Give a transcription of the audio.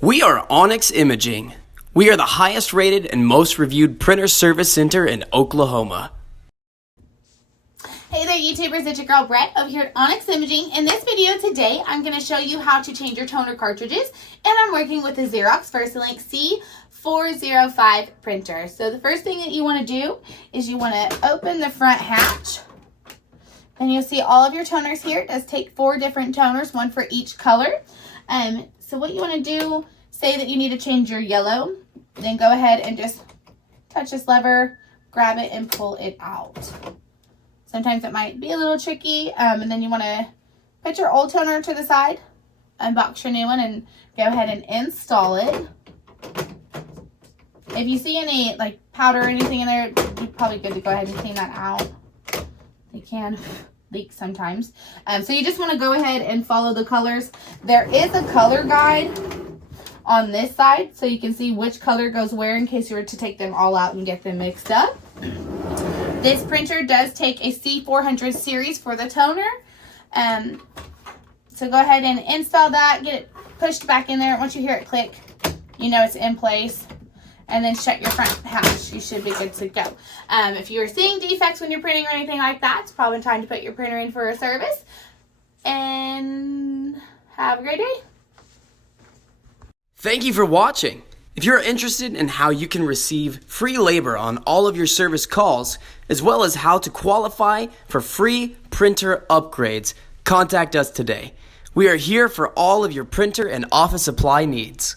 We are Onyx Imaging. We are the highest rated and most reviewed printer service center in Oklahoma. Hey there YouTubers, it's your girl Brett over here at Onyx Imaging. In this video today, I'm going to show you how to change your toner cartridges, and I'm working with the Xerox VersaLink C405 printer. So the first thing that you want to do is you want to open the front hatch, and you'll see all of your toners here. It does take 4 different toners, one for each color. So what you want to do, say that you need to change your yellow, then go ahead and just touch this lever, grab it, and pull it out. Sometimes it might be a little tricky, and then you want to put your old toner to the side, unbox your new one, and go ahead and install it. If you see any like powder or anything in there, you're probably good to go ahead and clean that out. They can leak sometimes. So you just want to go ahead and follow the colors. There is a color guide on this side, so you can see which color goes where in case you were to take them all out and get them mixed up. This printer does take a C400 series for the toner. So go ahead and install that, get it pushed back in there. Once you hear it click, you know it's in place. And then shut your front hatch. You should be good to go. If you're seeing defects when you're printing or anything like that, it's probably time to put your printer in for a service. And have a great day. Thank you for watching. If you're interested in how you can receive free labor on all of your service calls, as well as how to qualify for free printer upgrades, contact us today. We are here for all of your printer and office supply needs.